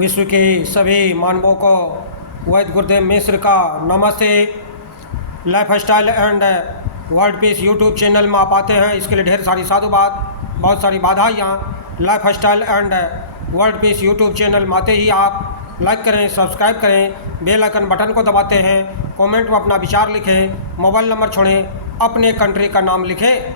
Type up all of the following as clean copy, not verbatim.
विश्व के सभी मानवों को वैद्य गुरुदेव मिश्र का नमस्ते। Life style and world peace YouTube channel में आप आते हैं, इसके लिए ढेर सारी साधुवाद, बहुत सारी बाधाएं। यहाँ life style and world peace YouTube channel में आते ही आप लाइक करें, सब्सक्राइब करें, बेल आइकन बटन को दबाते हैं, कमेंट में अपना विचार लिखें, मोबाइल नंबर छोड़ें, अपने कंट्री का नाम लिखें।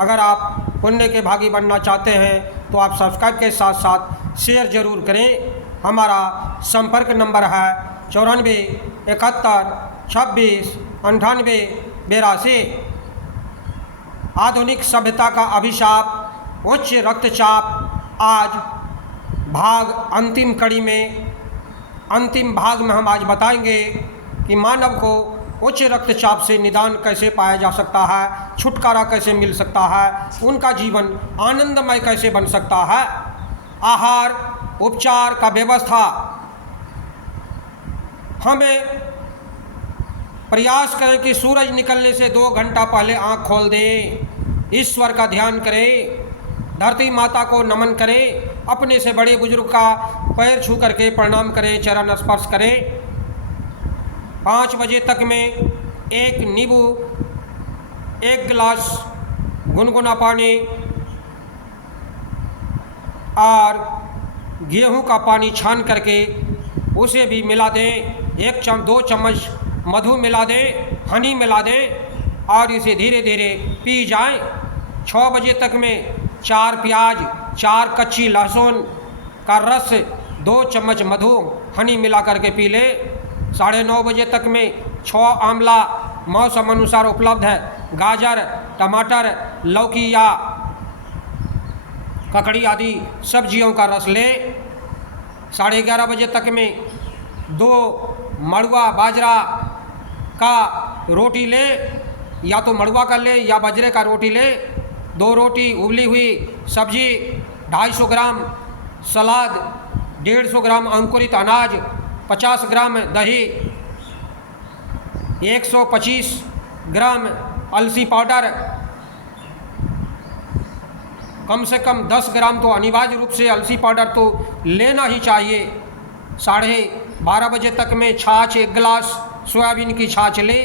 अगर आप पुण्य के भागी बनना चाहते हैं तो आप सब्सक्राइब के साथ साथ शेयर ज़रूर करें। हमारा संपर्क नंबर है 94 71 26 98 82। आधुनिक सभ्यता का अभिशाप, उच्च रक्तचाप। आज अंतिम कड़ी में, अंतिम भाग में हम आज बताएंगे कि मानव को उच्च रक्तचाप से निदान कैसे पाया जा सकता है, छुटकारा कैसे मिल सकता है, उनका जीवन आनंदमय कैसे बन सकता है। आहार उपचार का व्यवस्था, हमें प्रयास करें कि सूरज निकलने से 2 घंटा पहले आँख खोल दें, ईश्वर का ध्यान करें, धरती माता को नमन करें, अपने से बड़े बुजुर्ग का पैर छू करके प्रणाम करें, चरण स्पर्श करें। 5 बजे तक में 1 नींबू, 1 गिलास गुनगुना पानी और गेहूं का पानी छान करके उसे भी मिला दें। 2 चम्मच मधु मिला दें, हनी मिला दें और इसे धीरे धीरे पी जाएं। 6 बजे तक में 4 प्याज, 4 कच्ची लहसुन का रस, 2 चम्मच मधु हनी मिला करके पी ले। 9:30 बजे तक में 6 आंवला मौसम अनुसार उपलब्ध है, गाजर, टमाटर, लौकी या ककड़ी आदि सब्जियों का रस ले। 11:30 बजे तक में 2 मड़ुआ बाजरा का रोटी ले, या तो मड़ुआ का ले या बाजरे का रोटी ले। 2 रोटी, उबली हुई सब्जी, 250 ग्राम सलाद, 150 ग्राम अंकुरित अनाज, 50 ग्राम दही, 125 ग्राम अलसी पाउडर, कम से कम 10 ग्राम तो अनिवार्य रूप से अलसी पाउडर तो लेना ही चाहिए। 12:30 बजे तक में छाछ, 1 गिलास सोयाबीन की छाछ ले।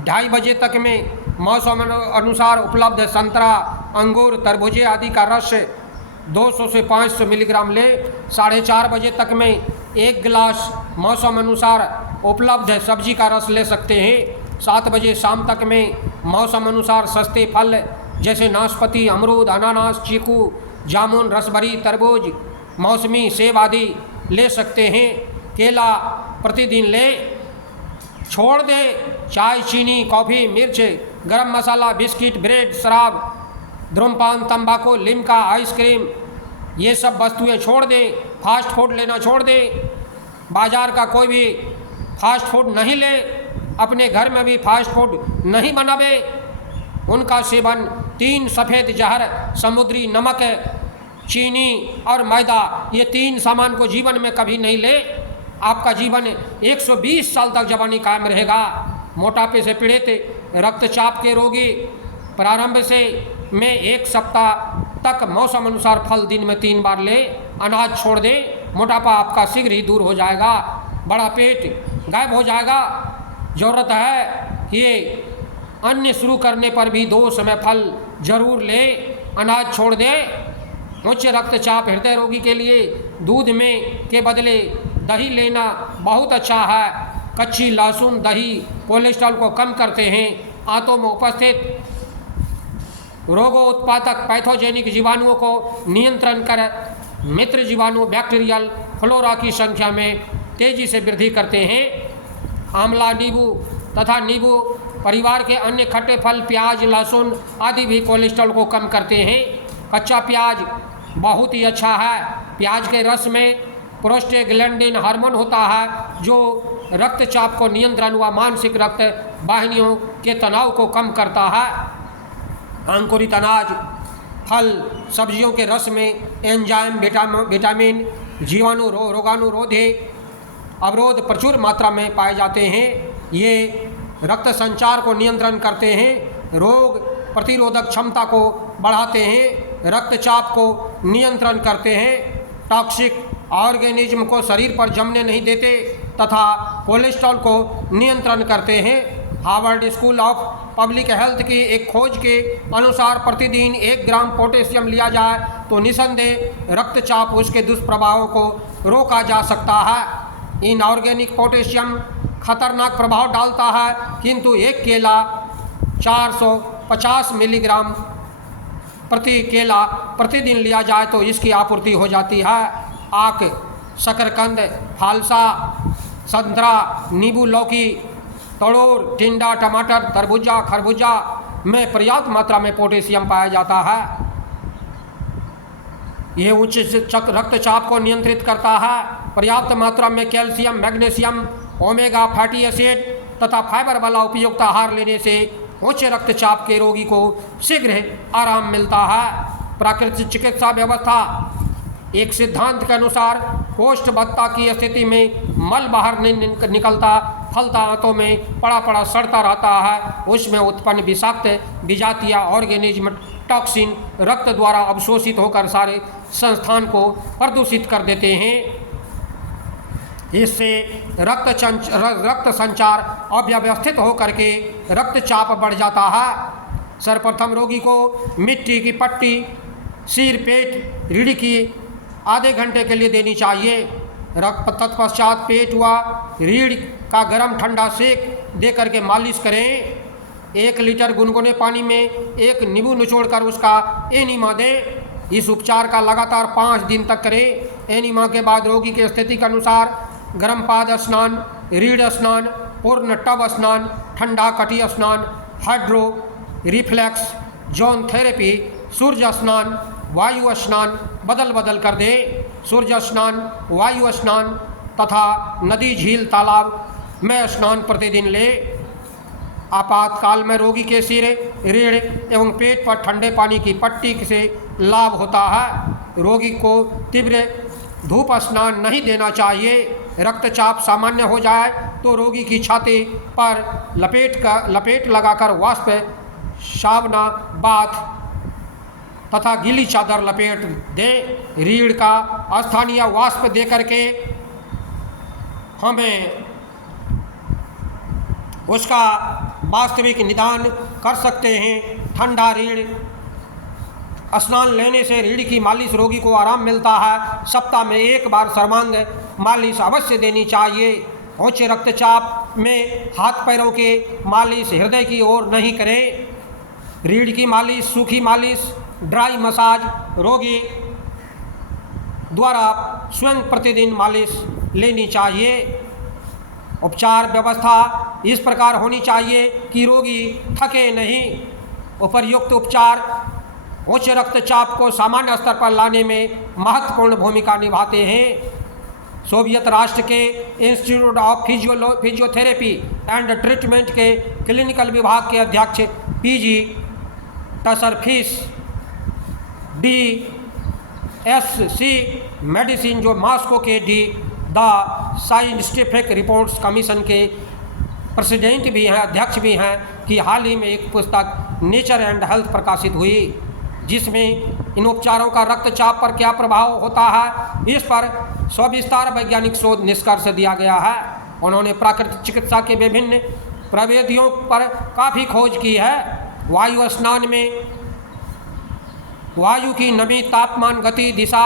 2:30 बजे तक में मौसम अनुसार उपलब्ध संतरा, अंगूर, तरबूजे आदि का रस 200 से 500 मिलीग्राम ले। 4:30 बजे तक में 1 गिलास मौसम अनुसार उपलब्ध सब्जी का रस ले सकते हैं। 7 बजे शाम तक में मौसम अनुसार सस्ते फल जैसे नाशपाती, अमरूद, अनानास, चीकू, जामुन, रसभरी, तरबूज, मौसमी, सेब आदि ले सकते हैं। केला प्रतिदिन ले। छोड़ दे चाय, चीनी, कॉफ़ी, मिर्च, गरम मसाला, बिस्किट, ब्रेड, शराब, धूम्रपान, तंबाकू, लिम्का, आइसक्रीम, ये सब वस्तुएं छोड़ दें। फास्ट फूड लेना छोड़ दें। बाज़ार का कोई भी फास्ट फूड नहीं ले, अपने घर में भी फास्ट फूड नहीं बनावे। उनका सेवन 3 सफ़ेद जहर, समुद्री नमक, चीनी और मैदा, ये 3 सामान को जीवन में कभी नहीं ले। आपका जीवन 120 साल तक जवानी कायम रहेगा। मोटापे से पीड़ित, रक्तचाप के रोगी प्रारंभ से में 1 सप्ताह तक मौसम अनुसार फल दिन में 3 बार ले। अनाज छोड़ दें, मोटापा आपका शीघ्र ही दूर हो जाएगा, बड़ा पेट गायब हो जाएगा। ज़रूरत है ये अन्य शुरू करने पर भी 2 समय फल जरूर ले। अनाज छोड़ दे। उच्च रक्तचाप हृदय रोगी के लिए दूध में के बदले दही लेना बहुत अच्छा है। कच्ची लहसुन, दही कोलेस्ट्रॉल को कम करते हैं। आंतों में उपस्थित रोगों उत्पादक पैथोजेनिक जीवाणुओं को नियंत्रण कर मित्र जीवाणु बैक्टीरियल फ्लोरा की संख्या में तेजी से वृद्धि करते हैं। आंवला, नींबू तथा नींबू परिवार के अन्य खट्टे फल, प्याज, लहसुन आदि भी कोलेस्ट्रॉल को कम करते हैं। कच्चा प्याज बहुत ही अच्छा है। प्याज के रस में प्रोस्टाग्लैंडिन हार्मोन होता है जो रक्तचाप को नियंत्रण व मानसिक रक्त वाहिनियों के तनाव को कम करता है। अंकुरित अनाज, फल, सब्जियों के रस में एंजाइम, विटामिन, जीवाणु रोगाणुरोधी अवरोध प्रचुर मात्रा में पाए जाते हैं। ये रक्त संचार को नियंत्रण करते हैं, रोग प्रतिरोधक क्षमता को बढ़ाते हैं, रक्तचाप को नियंत्रण करते हैं, टॉक्सिक ऑर्गेनिज्म को शरीर पर जमने नहीं देते तथा कोलेस्ट्रॉल को नियंत्रण करते हैं। Harvard school of public health की एक खोज के अनुसार प्रतिदिन 1 ग्राम पोटेशियम लिया जाए तो निसंदेह रक्तचाप उसके दुष्प्रभावों को रोका जा सकता है। इनऑर्गेनिक पोटेशियम खतरनाक प्रभाव डालता है, किंतु एक केला 450 मिलीग्राम प्रति केला प्रतिदिन लिया जाए तो इसकी आपूर्ति हो जाती है। आक, शकरकंद, फालसा, संतरा, नींबू, लौकी, तड़ोर, टिंडा, टमाटर, तरबूजा, खरबूजा में पर्याप्त मात्रा में पोटेशियम पाया जाता है। यह उच्च रक्तचाप को नियंत्रित करता है। पर्याप्त मात्रा में calcium, magnesium, omega fatty acid तथा फाइबर वाला उपयुक्त आहार लेने से उच्च रक्तचाप के रोगी को शीघ्र आराम मिलता है। प्राकृतिक चिकित्सा व्यवस्था एक सिद्धांत के अनुसार कोष्ठबद्धता की स्थिति में मल बाहर नहीं निकलता, फलता आंतों में पड़ा पड़ा सड़ता रहता है। उसमें उत्पन्न विषाक्त विजातीय ऑर्गेनिज्म टॉक्सिन रक्त द्वारा अवशोषित होकर सारे संस्थान को प्रदूषित कर देते हैं। इससे रक्त संचार अव्यवस्थित होकर के रक्तचाप बढ़ जाता है। सर्वप्रथम रोगी को मिट्टी की पट्टी सिर, पेट, रीढ़ की आधे घंटे के लिए देनी चाहिए। तत्पश्चात पेट व रीढ़ का गर्म ठंडा सेक दे करके मालिश करें। 1 लीटर गुनगुने पानी में 1 नींबू निचोड़कर उसका एनीमा दें। इस उपचार का लगातार 5 दिन तक करें। एनीमा के बाद रोगी की स्थिति के अनुसार गर्म पाद स्नान, रीढ़ स्नान, पूर्ण टब स्नान, ठंडा कटी स्नान, हाइड्रो रिफ्लेक्स, जोन थेरेपी, सूर्य स्नान, वायु स्नान बदल बदल कर दें। सूर्य स्नान, वायु स्नान तथा नदी, झील, तालाब में स्नान प्रतिदिन ले। आपातकाल में रोगी के सिर, रीढ़ एवं पेट पर ठंडे पानी की पट्टी से लाभ होता है। रोगी को तीव्र धूप स्नान नहीं देना चाहिए। रक्तचाप सामान्य हो जाए तो रोगी की छाती पर लपेट लगाकर वाष्प सावना बाथ तथा गीली चादर लपेट दें। रीढ़ का स्थानीय वाष्प दे करके हमें उसका वास्तविक निदान कर सकते हैं। ठंडा रीढ़ स्नान लेने से रीढ़ की मालिश रोगी को आराम मिलता है। सप्ताह में 1 बार सर्वांग मालिश अवश्य देनी चाहिए। उच्च रक्तचाप में हाथ पैरों के मालिश हृदय की ओर नहीं करें। रीढ़ की मालिश, सूखी मालिश, ड्राई मसाज रोगी द्वारा स्वयं प्रतिदिन मालिश लेनी चाहिए। उपचार व्यवस्था इस प्रकार होनी चाहिए कि रोगी थके नहीं। उपर्युक्त उपचार उच्च रक्तचाप को सामान्य स्तर पर लाने में महत्वपूर्ण भूमिका निभाते हैं। सोवियत राष्ट्र के institute of physiotherapy and treatment के क्लिनिकल विभाग के अध्यक्ष पीजी टसरफिश DSC मेडिसिन, जो मॉस्को के द साइंटिफिक रिपोर्ट्स कमीशन के प्रेसिडेंट भी हैं, अध्यक्ष भी हैं, कि हाल ही में एक पुस्तक नेचर एंड हेल्थ प्रकाशित हुई, जिसमें इन उपचारों का रक्तचाप पर क्या प्रभाव होता है इस पर सविस्तार वैज्ञानिक शोध निष्कर्ष दिया गया है। उन्होंने प्राकृतिक चिकित्सा के विभिन्न प्रविधियों पर काफ़ी खोज की है। वायु स्नान में वायु की नमी, तापमान, गति, दिशा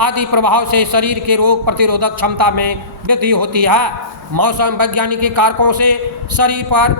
आदि प्रभाव से शरीर के रोग प्रतिरोधक क्षमता में वृद्धि होती है। मौसम वैज्ञानिक कारकों से शरीर पर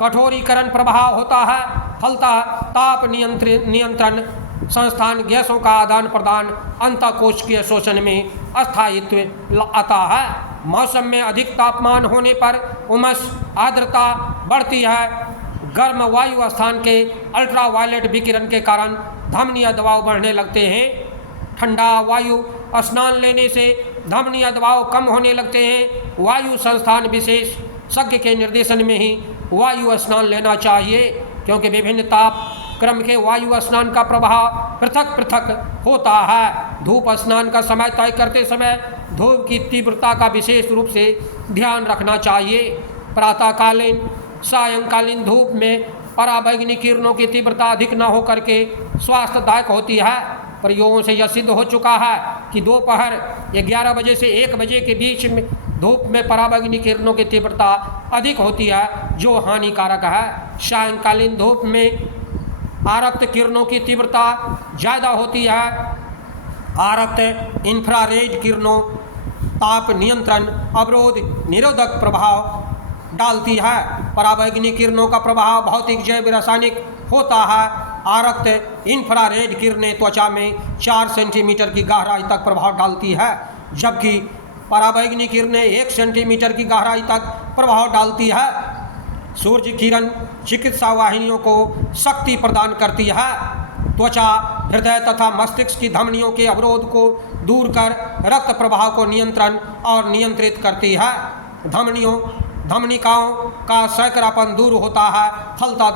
कठोरीकरण प्रभाव होता है। फलतः ताप नियंत्रण, संस्थान, गैसों का आदान प्रदान, अंतःकोशिकीय शोषण में अस्थायित्व आता है। मौसम में अधिक तापमान होने पर उमस, आर्द्रता बढ़ती है। गर्म वायु स्थान के अल्ट्रावायलेट विकिरण के कारण धमनियाँ दबाव बढ़ने लगते हैं। ठंडा वायु स्नान लेने से धमनियाँ दबाव कम होने लगते हैं। वायु संस्थान विशेषज्ञ के निर्देशन में ही वायु स्नान लेना चाहिए, क्योंकि विभिन्न ताप क्रम के वायु स्नान का प्रभाव पृथक पृथक होता है। धूप स्नान का समय तय करते समय धूप की तीव्रता का विशेष रूप से ध्यान रखना चाहिए। प्रातःकालीन, सायंकालीन धूप में पराबैंगनी किरणों की तीव्रता अधिक न होकर के स्वास्थ्यदायक होती है। प्रयोगों से यह सिद्ध हो चुका है कि दोपहर 11 बजे से 1 बजे के बीच में धूप में पराबैंगनी किरणों की तीव्रता अधिक होती है, जो हानिकारक है। सायंकालीन धूप में आरक्त किरणों की तीव्रता ज़्यादा होती है। आरक्त इंफ्रारेड किरणों ताप नियंत्रण अवरोध निरोधक प्रभाव डालती है। पराबैंगनी किरणों का प्रभाव भौतिक जैव रासायनिक होता है। आरक्त इंफ्रारेड किरणें त्वचा में 4 सेंटीमीटर की गहराई तक प्रभाव डालती है, जबकि पराबैंगनी किरणें 1 सेंटीमीटर की गहराई तक प्रभाव डालती है। सूर्य किरण चिकित्सा वाहिनियों को शक्ति प्रदान करती है। त्वचा, हृदय तथा मस्तिष्क की धमनियों के अवरोध को दूर कर रक्त प्रवाह को नियंत्रण और नियंत्रित करती है। धमनिकाओं का सैकड़ापन दूर होता है, फलता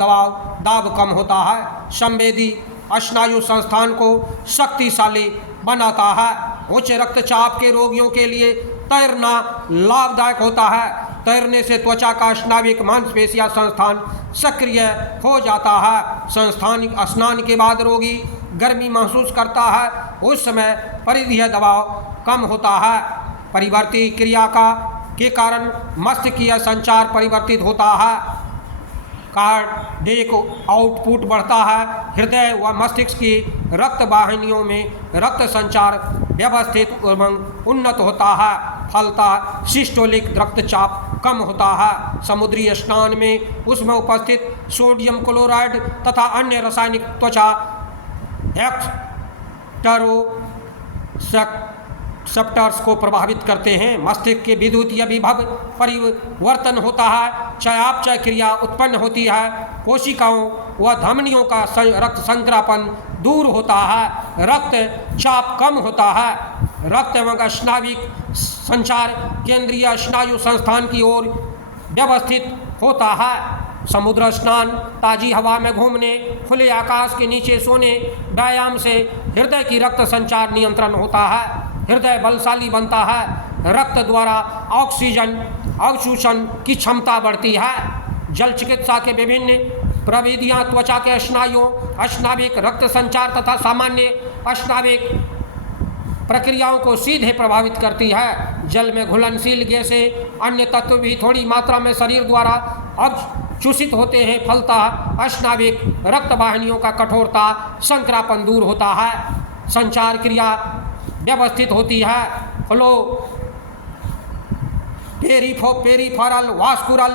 दाब कम होता है। संवेदी स्नायु संस्थान को शक्तिशाली बनाता है। उच्च रक्तचाप के रोगियों के लिए तैरना लाभदायक होता है। तैरने से त्वचा का स्नाविक मांसपेशियां संस्थान सक्रिय हो जाता है। स्नान के बाद रोगी गर्मी महसूस करता है, उस समय परिधीय दबाव कम होता है। परिवर्ती क्रिया के कारण मस्तिष्कीय संचार परिवर्तित होता है। कार्डियक आउटपुट बढ़ता है। हृदय व मस्तिष्क की रक्त वाहिनियों में रक्त संचार व्यवस्थित एवं उन्नत होता है। फलतः सिस्टोलिक रक्तचाप कम होता है। समुद्री स्नान में उसमें उपस्थित सोडियम क्लोराइड तथा अन्य रासायनिक त्वचा सेप्टर्स को प्रभावित करते हैं। मस्तिष्क के विद्युतीय विभव परिवर्तन होता है। चयापचय क्रिया उत्पन्न होती है। कोशिकाओं व धमनियों का रक्त संक्रामण दूर होता है। रक्त चाप कम होता है। रक्त एवं स्नाविक संचार केंद्रीय स्नायु संस्थान की ओर व्यवस्थित होता है। समुद्र स्नान, ताज़ी हवा में घूमने, खुले आकाश के नीचे सोने, व्यायाम से हृदय की रक्त संचार नियंत्रण होता है। हृदय बलशाली बनता है। रक्त द्वारा ऑक्सीजन अवशोषण की क्षमता बढ़ती है। जल चिकित्सा के विभिन्न प्रविधियां त्वचा के स्नायुओं, स्नाविक रक्त संचार तथा सामान्य स्नाविक प्रक्रियाओं को सीधे प्रभावित करती है। जल में घुलनशील गैसें, अन्य तत्व भी थोड़ी मात्रा में शरीर द्वारा अवशोषित होते हैं। फलतः स्नाविक रक्त वाहिनियों का कठोरता संक्रामण दूर होता है। संचार क्रिया व्यवस्थित होती है। फ्लो पेरिफेरल वास्कुलर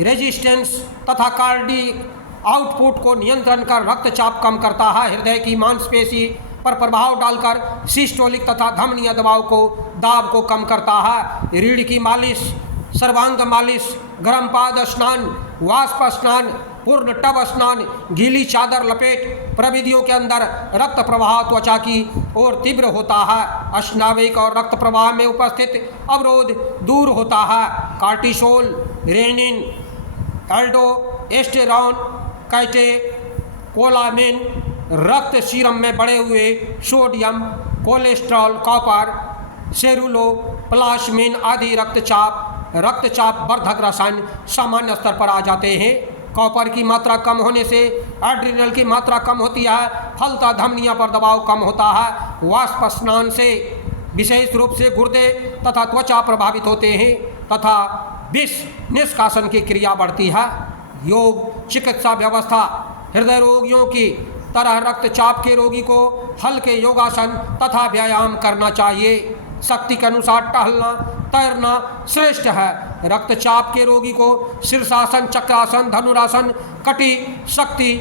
रेजिस्टेंस तथा कार्डियक आउटपुट को नियंत्रण कर रक्तचाप कम करता है। हृदय की मांसपेशी पर प्रभाव डालकर सिस्टोलिक तथा धमनीय दाब को कम करता है। रीढ़ की मालिश, सर्वांग मालिश, गर्म पाद स्नान, वाष्प स्नान, पूर्ण टब स्नान, गीली चादर लपेट प्रविधियों के अंदर रक्त प्रवाह त्वचा की ओर तीव्र होता है। स्नाविक और रक्त प्रवाह में उपस्थित अवरोध दूर होता है। कार्टिसोल, रेनिन, एल्डोस्टेरोन, कैटेकोलामिन, रक्त सीरम में बढ़े हुए सोडियम, कोलेस्ट्रॉल, कॉपर, सेरुलोप्लाज्मिन आदि रक्तचाप वर्धक रसायन सामान्य स्तर पर आ जाते हैं। कॉपर की मात्रा कम होने से एड्रिनल की मात्रा कम होती है। फलतः धमनियों पर दबाव कम होता है। वाष्प स्नान से विशेष रूप से गुर्दे तथा त्वचा प्रभावित होते हैं तथा विष निष्कासन की क्रिया बढ़ती है। योग चिकित्सा व्यवस्था हृदय रोगियों की तरह रक्तचाप के रोगी को हल्के योगासन तथा व्यायाम करना चाहिए। शक्ति के अनुसार टहलना, तैरना श्रेष्ठ है। रक्तचाप के रोगी को शीर्षासन, चक्रासन, धनुरासन, कटी शक्ति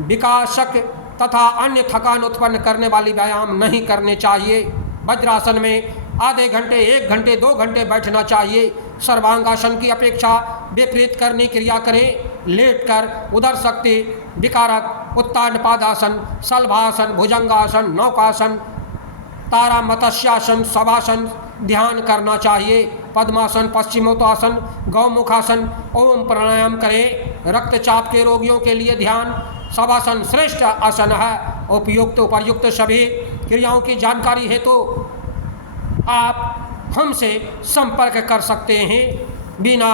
विकासक तथा अन्य थकान उत्पन्न करने वाली व्यायाम नहीं करने चाहिए। वज्रासन में आधे घंटे, 1 घंटे, 2 घंटे बैठना चाहिए। सर्वांगासन की अपेक्षा विपरीत करने क्रिया करें। लेटकर उदर शक्ति विकारक उत्तान पादासन, शलभासन, भुजंगासन, नौकासन, तारा मत्स्यासन, शवासन ध्यान करना चाहिए। पद्मासन, पश्चिमोत्तासन, गौमुखासन, ओम प्राणायाम करें। रक्तचाप के रोगियों के लिए ध्यान शवासन श्रेष्ठ आसन है। उपर्युक्त सभी क्रियाओं की जानकारी है तो आप हमसे संपर्क कर सकते हैं। बिना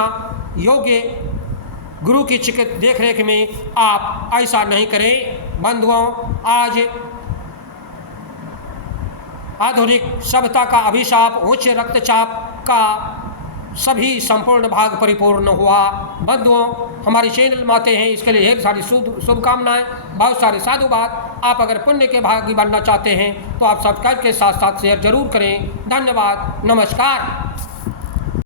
योग्य गुरु की चिकित्सा देखरेख में आप ऐसा नहीं करें। बंधुओं, आज आधुनिक सभ्यता का अभिशाप उच्च रक्तचाप का सभी संपूर्ण भाग परिपूर्ण हुआ। बंधुओं, हमारी चैनल में आते हैं इसके लिए ढेर सारी शुभकामनाएं, बहुत सारे साधुवाद। आप अगर पुण्य के भागी बनना चाहते हैं तो आप सब्सक्राइब के साथ साथ शेयर जरूर करें। धन्यवाद, नमस्कार।